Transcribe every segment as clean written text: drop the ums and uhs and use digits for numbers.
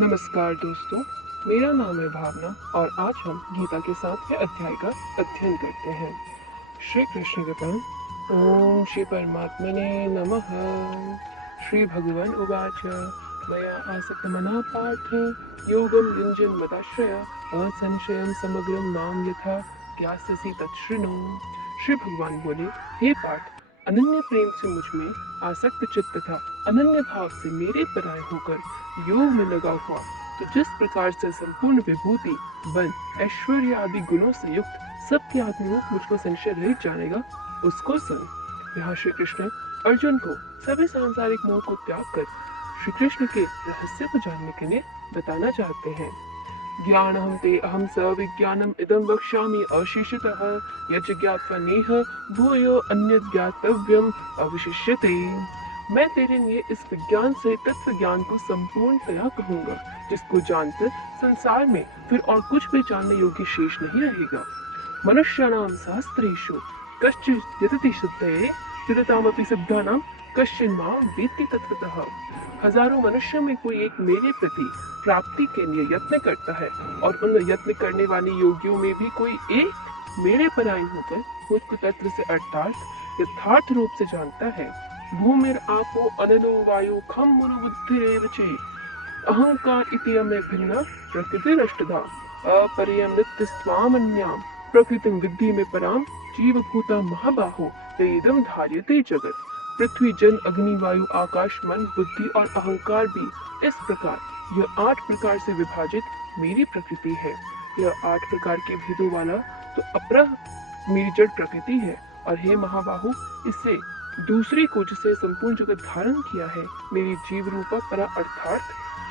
नमस्कार दोस्तों, मेरा नाम है भावना और आज हम गीता के 7वें अध्याय का अध्ययन करते हैं। श्री कृष्ण कृपण ओम श्री परमात्मने नमः। श्री भगवान उवाच मया आसक्तमना पार्थ योगं युञ्जन् मदाश्रय असंशयं समग्रं मां यथा ज्ञास्यसि तच्छृणु। श्री भगवान बोले, हे पार्थ, अनन्य प्रेम से मुझ में आसक्त चित्त तथा अनन्य भाव से मेरे पराय होकर योग में लगा हुआ तो जिस प्रकार से संपूर्ण विभूति, बल, ऐश्वर्य आदि गुणों से युक्त सबके आत्मरूप मुझको संशय रहित जानेगा, उसको सुन। यहाँ श्री कृष्ण अर्जुन को सभी सांसारिक मोह को त्याग कर श्री कृष्ण के रहस्य को जानने के लिए बताना चाहते हैं। ज्ञानहं ते अहं सविज्ञानम् इदं वक्ष्यामि अशेषतः यच्च ज्ञात्वा नेह भूयो अन्यत् ज्ञातव्यम् अवशिष्यते। मैं तेरे लिए इस विज्ञान से तत्व ज्ञान को संपूर्णतया कहूंगा, जिसको जानकर संसार में फिर और कुछ भी जानने योग्य शेष नहीं रहेगा। मनुष्याणां सहस्रेषु कश्चित् यतति शुद्धये युततामपि सिद्धानां कश्चिन् मां वेत्ति तत्वतः। हजारों मनुष्यों में कोई एक मेरे प्रति प्राप्ति के लिए यत्न करता है और उन यत्न करने वाले योगियों में भी कोई एक मेरे परायण होकर मुझको तत्व से अर्थात यथार्थ रूप से जानता है। भूमिर आपो अनलो वायु खम मनोबुद्धिरेव चे अहंकार इति अमे भिन्ना प्रकृतिरष्टधा अपरियं नित्यस्त्वामन्यां प्रकृतिं विद्धि में पराम जीवभूता महाबाहो तेदं धार्यते जगत। पृथ्वी, जल, अग्नि, वायु, आकाश, मन, बुद्धि और अहंकार भी इस प्रकार यह 8 प्रकार से विभाजित मेरी प्रकृति है। यह 8 प्रकार के भेदों वाला तो अपरह मेरी जड़ प्रकृति है। और हे महाबाहु, इससे दूसरी को जिसे संपूर्ण जगत धारण किया है मेरी जीव रूपा परा अर्थात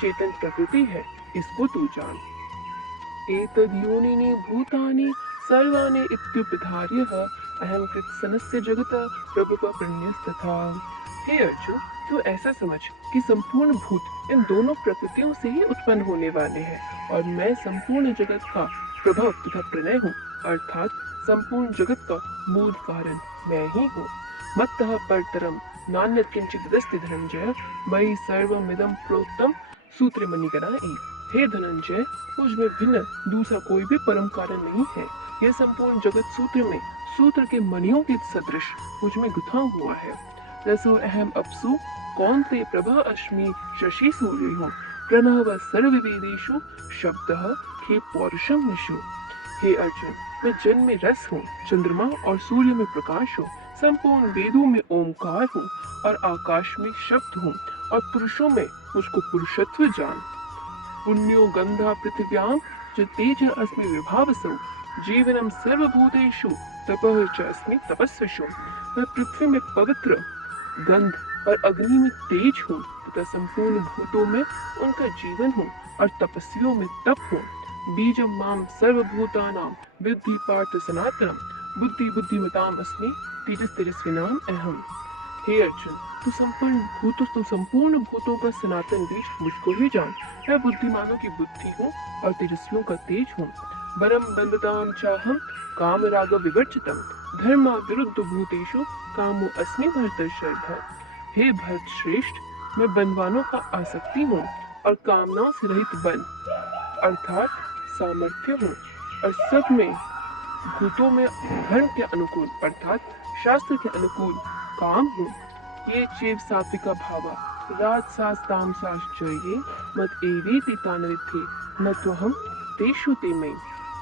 चेतन प्रकृति है, इसको तू जान। एतद् योनिनि भूतानि सर्वाणि इत्युपधार्यः अहं कृत्सनस्य जगता प्रभुपन्यस्तथा। हे अर्जुन, तू ऐसा समझ कि संपूर्ण भूत इन दोनों प्रकृतियों से ही उत्पन्न होने वाले हैं और मैं संपूर्ण जगत का प्रभव तथा प्रणय हूँ, अर्थात संपूर्ण जगत का मूल कारण मैं ही हूँ। मत्तः परतरम नान्यत् किंचिदस्ति धनंजय मयि सर्वमिदं प्रोक्तम सूत्रमणिगणा एव। हे धनंजय, मुझ में भिन्न दूसरा कोई भी परम कारण नहीं है। यह संपूर्ण जगत सूत्र के मणियों के सदृश मुझ में गुथा हुआ है। रसो अहम अपसु कौन्ते प्रभा अस्मि शशि सूर्य हूँ प्रणव सर्ववेदेषु शब्दः हे पौरुषम निशु। हे अर्जुन, मैं जल में रस हूँ, चंद्रमा और सूर्य में प्रकाश हूँ, संपूर्ण वेदों में ओंकार हूँ और आकाश में शब्द हूँ और पुरुषों में मुझको पुरुषत्व जान। पुण्यो गंधा पृथिव्याम जो तेज अस्मि विभावसौ जीवनम सर्वभूतेषु तपः च अस्मि तपस्विषु। मैं पृथ्वी में पवित्र गंध और अग्नि में तेज हूँ तथा संपूर्ण भूतों में उनका जीवन हूँ और तपस्वियों में तप हूँ। बीजम माम सर्वभूतानां विद्धि पार्थ सनातनम बुद्धि बुद्धिमताम अस्मि तेजस तेजस्विनाम अहम। हे अर्जुन, तू संपूर्ण भूतों का सनातन बीज मुझको ही जान। मैं बुद्धिमानों की बुद्धि हूँ और तेजस्वियों का तेज हूँ। बरम बंदताम चाहम काम राग विवर्जितम धर्मा विरुद्ध भूतेषु कामो अस्मि भरतर्षभ। हे भरत श्रेष्ठ, मैं बंधवानों का आसक्ति हूँ और कामनाओं से रहित बल अर्थात सामर्थ्य हूँ और सब में भूतों में धर्म के अनुकूल अर्थात शास्त्र के अनुकूल काम हूँ। ये चेव सात्विका भावा राजसास तामसाश्च ये मत एवेति तान विद्धि न त्वहं तेषु ते मयि।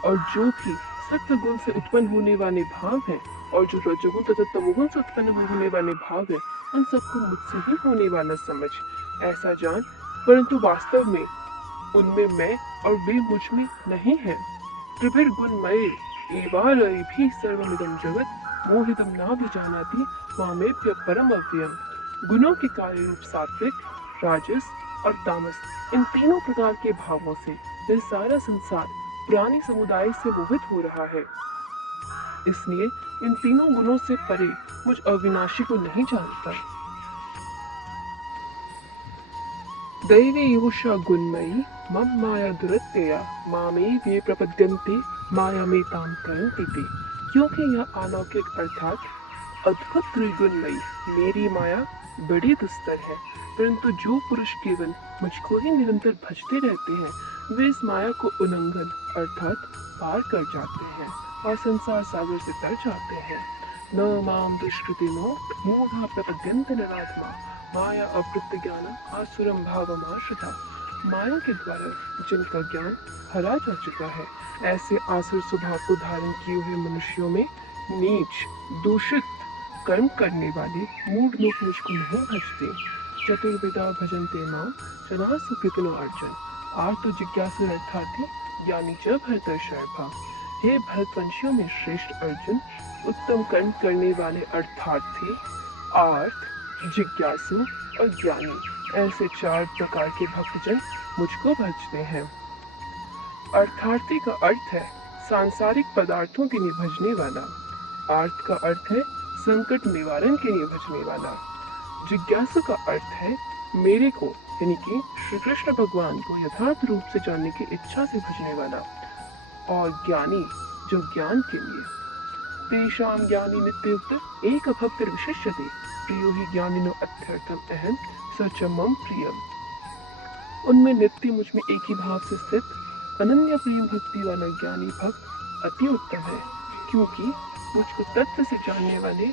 और जो भी सत्व गुण से उत्पन्न होने वाले भाव हैं और जो रजोगुण तथा तमोगुण से उत्पन्न होने वाले भाव हैं, उन सबको मुझसे ही होने वाला समझ, ऐसा जान। परंतु वास्तव में उनमें मैं और वे मुझ में नहीं है। त्रिभिर्गुणमये एवालये भी सर्वमिदं जगत् मोहितं नाभिजानाति मामेभ्य परम अव्ययम्। गुणों के कार्य रूप सात्विक, राजस और तामस, इन तीनों प्रकार के भावों से यह सारा संसार प्राणी समुदाय से मोहित हो रहा है। इसलिए इन तीनों गुणों से परे मुझ अविनाशी को नहीं जानता। दैवी योषा गुणमयी मम माया दुरत्यया मामे वे प्रपद्यन्ते माया में ताम करन्ति ते। क्योंकि यह अलौकिक अर्थात अद्भुत त्रिगुणमयी मेरी माया बड़ी दुस्तर है, परंतु जो पुरुष केवल मुझको ही निरंतर भजते रहते हैं वे इस माया को उल्लंघन अर्थात पार कर जाते हैं और संसार सागर से तर जाते हैं। न माम दुष्कृतिनो मूढ़ा प्रपद्यन्ते नराधमा माया अवृत्त ज्ञान आसुरम भावमाश्रिता। माया के द्वारा जिनका ज्ञान हरा जा चुका है ऐसे आसुर स्वभाव को धारण किए हुए मनुष्यों में नीच दूषित कर्म करने वाले मूढ़ लोग मुझको नहीं भजते। चतुर्विदा भजन्ते मां जना सुकृतिनो अर्जुन आर्त जिज्ञासु अर्थार्थी ज्ञानी च भरतर्षभ। हे भरतवंशियों में श्रेष्ठ अर्जुन, उत्तम कर्म करने वाले अर्थार्थी, आर्त, जिज्ञासु और ज्ञानी ऐसे 4 प्रकार के भक्तजन मुझको भजते हैं। अर्थार्थी का अर्थ है सांसारिक पदार्थों के लिए भजने वाला। आर्त का अर्थ है संकट निवारण के लिए भजने वाला। जिज्ञासु का अर्थ है मेरे को यानी कि श्री कृष्ण भगवान को यथार्थ रूप से जानने की इच्छा से भजने वाला। और ज्ञानी जो ज्ञान के लिए। तेषां ज्ञानी नित्युक्त एक भक्त विशिष्यते प्रियो ही ज्ञानिनो अत्यर्थम अहम स च मम प्रियम। उनमें नित्य मुझ में एक ही भाव से स्थित अनन्य प्रेम भक्ति वाला ज्ञानी भक्त अति उत्तम है, क्योंकि मुझको तत्व से जानने वाले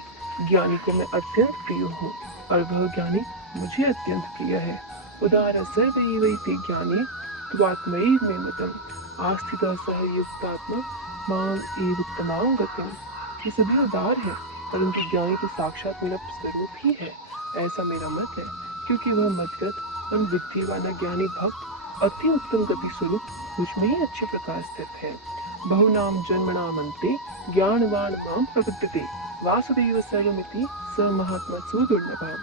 ज्ञानी को मैं अत्यंत प्रिय हूँ और वह ज्ञानी मुझे अत्यंत प्रिय है। उदार सर्वैवैते ज्ञानी त्वात्मैव मे मतम् आस्थितः सह युक्तात्मा माम एव उत्तमां गतिम्। ये सभी उदार है, परंतु ज्ञानी तो साक्षात मेरा स्वरूप ही है, ऐसा मेरा मत है, क्योंकि वह मदगत और बुद्धि वाला ज्ञानी भक्त अति उत्तम गति स्वरूप मुझ में ही अच्छे प्रकार स्थित है। बहुनाम जन्मनाम अन्ते ज्ञानवान माम प्रपद्यते वासुदेव सर्वमिति स महात्मा सुदुर्लभः।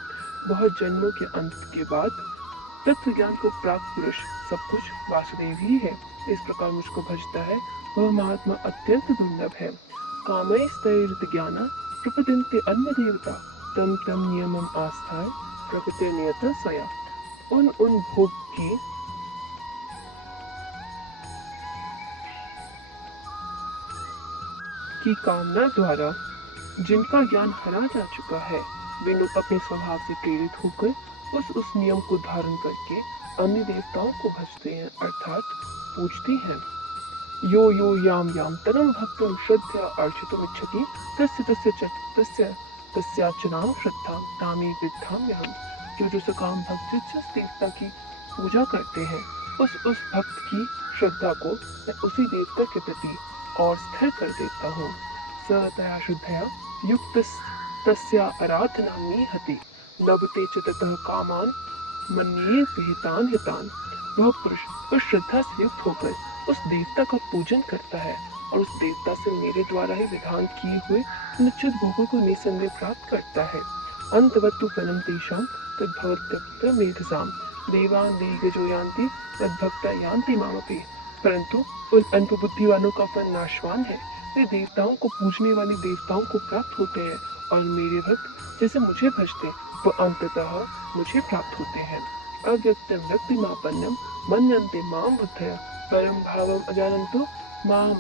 बहुत जन्मों के अंत के बाद तत्व ज्ञान को प्राप्त पुरुष सब कुछ वासुदेव ही है, इस प्रकार मुझको भजता है वह महात्मा अत्यंत दुर्लभ है। कामैस्तैर्त ज्ञाना प्रपद्यन्ते अन्य देवता तम तम नियमम आस्थाय प्रकृति नियत स्वया। उन भोग की कामना द्वारा जिनका ज्ञान हरा जा चुका है वे लोग अपने स्वभाव से प्रेरित होकर उस नियम को धारण करके अन्य देवताओं को भजते हैं अर्थात पूजते हैं। यो यो याम याम तरम भक्तम श्रद्धा अर्चितुम इच्छति तस्य तस्याचनाम श्रद्धाम तामे विद्धाम्यहम्। जो सकाम भक्त जिस देवता की पूजा करते हैं उस भक्त की श्रद्धा को मैं उसी देवता के प्रति और स्थिर कर देता हूँ। सतया श्रद्धया युक्त तस्या आराधना में हति लभते च ततः कामान मन्ये विहितान हितान। वह पुरुष उस श्रद्धा से युक्त होकर उस देवता का पूजन करता है और उस देवता से मेरे द्वारा ही विधान किए हुए निश्चित भोगों को निसंदेह प्राप्त करता है। अंतवत्तु फलम तेषां तद्भवत्यप्त मेधसाम देवान देगजो यान्ति तद्भक्ता यान्ति मामपि। परंतु उन अल्प बुद्धि वालों का फल नाशवान है, वे देवताओं को पूजने वाले देवताओं को प्राप्त होते हैं और मेरे भक्त जैसे मुझे भजते वो अंततः मुझे प्राप्त होते हैं। अव्यक्तम व्यक्तिमापन्नम मन्यन्ते माम बुद्धया परम भावम अजानन्तो माम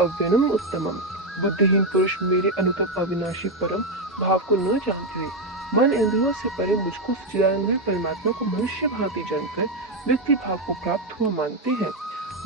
अव्यनम उत्तमम। बुद्धिहीन पुरुष मेरे अनुपम अविनाशी परम भाव को न जानते हुए मन इंद्रियों से परे मुझको सच्चिदानंद परमात्मा को मनुष्य भांति जानकर व्यक्ति भाव को प्राप्त हुआ मानते हैं।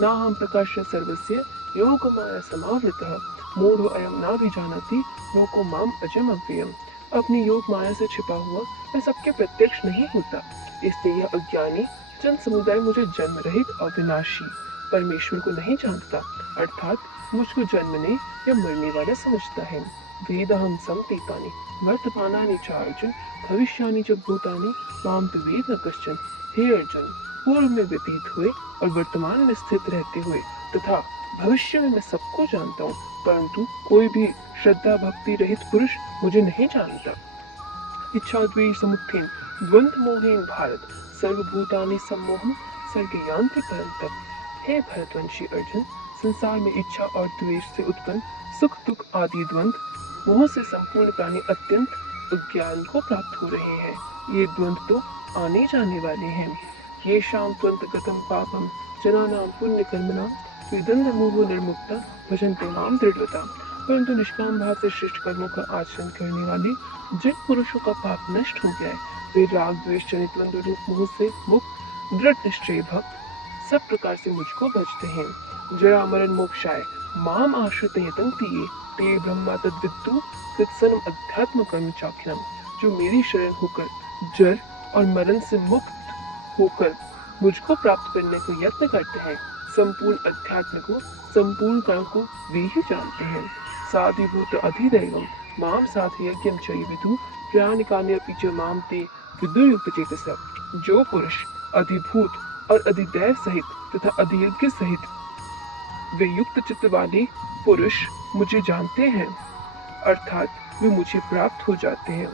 ना हम प्रकाश सर्वस्य योग माया समावृतः मूढ़ो अयम ना भी जानती लोको माम अजम अव्ययम। अपनी योग माया से छिपा हुआ मैं सबके प्रत्यक्ष नहीं होता, इसलिए यह अज्ञानी जन समुदाय मुझे जन्म रहित अविनाशी परमेश्वर को नहीं जानता अर्थात मुझको जन्मने या मरने वाला समझता है। वेदहम समतीतानि वर्तमानानि च अर्जुन भविष्यानि च भूतानि माम तु वेद न कश्चन। हे अर्जुन, पूर्व में व्यतीत हुए और वर्तमान में स्थित रहते हुए तथा भविष्य में मैं सबको जानता हूँ, परंतु कोई भी श्रद्धा भक्ति रहित पुरुष मुझे नहीं जानता। इच्छा द्वेष समुत्थेन द्वंद्व मोहेन भारत सर्वभूतानि सम्मोहं सर्गे यान्ति परन्तप। हे भरतवंशी अर्जुन, संसार में इच्छा और द्वेष से उत्पन्न सुख दुख आदि द्वंद्व मोह से संपूर्ण प्राणी अत्यंत अज्ञान को प्राप्त हो रहे हैं। ये द्वंद्व तो आने जाने वाले हैं। ये शाम द्वंद्व गतम पापम जनानां पुण्य कर्मणां विदंड मोहो निर्मुक्ता भजन्ते माम दृढ़ता। परंतु निष्काम भाव से श्रेष्ठ कर्मों का आचरण करने वाले जिन पुरुषों का पाप नष्ट हो गया है, वे राग द्वेष जनित द्वंद्व रूप मोह से मुक्त दृढ़ निश्चय भक्त सब प्रकार से मुझको भजते हैं। जरा मरण मोक्षाय माम आश्रित यतन्ति ते ब्रह्मा तद्वित्तु कृत्सनम अध्यात्म कर्म चाख्यम। जो मेरी शरण होकर जर और मरण से मुक्त होकर मुझको प्राप्त करने को यत्न करते हैं, संपूर्ण अध्यात्म को संपूर्णता को वे ही जानते हैं। साधिभूत अधिदैवम माम साधयज्ञम चैविदु प्रयाणिकानि अपि च माम ते विदुर्युक्तचेतसः। जो पुरुष अधिभूत और अधिदैव सहित तथा अधियज्ञ सहित वे युक्त चित्त वाले पुरुष मुझे जानते हैं, अर्थात वे मुझे प्राप्त हो जाते हैं।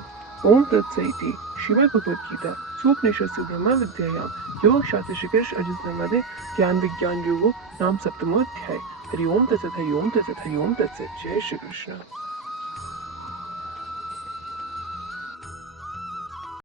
ओम तत्सइति श्रीमद् भगवद गीता सूपनिषत्सु ब्रह्म विद्यायां योग शास्त्र श्री कृष्ण अर्जुन संवादे ज्ञान विज्ञान योगो नाम सप्तमोध्याय। हरि ओम तत्सत हरि ओम तत्सत हरि ओम तत्सत। जय श्री कृष्ण।